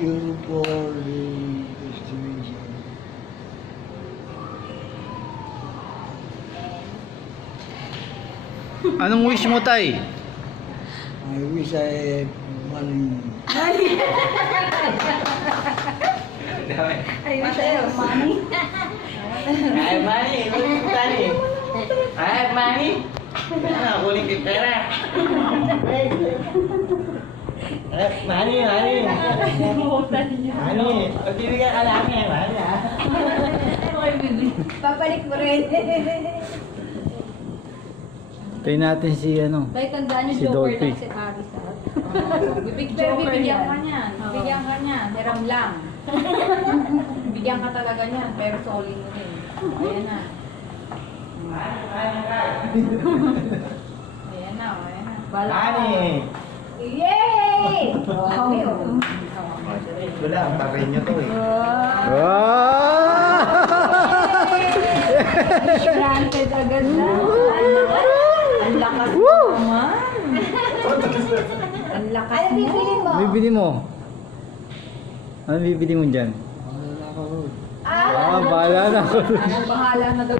you for the estimation. Anong wish mo, Tay? I wish I had money. I wish I have money. I have money. I have money. Kunin ko yung pera. Money. Money. Pag bibigyan ka lang yan, money ha. Papalik mo rin. Tayo natin si ano. Tay, tandaan Si yung joker Dolphy. lang si Aris, ha? Pero bibigyan ka niyan. Oo. Bibigyan ka niyan. Hiram lang. Bigyan ka talaga niyan. Pero solin mo din. Ayan na. Ayan na. Money. Yay! Wow! Wala, ang bagay niyo to eh. Wow! Granted agad na. Ang lakas naman. Ang lakas mo. Bibili mo. Ano bibili mo dyan? Wala na ako ron. Ah, bahala na ako. Ang bahala na daw.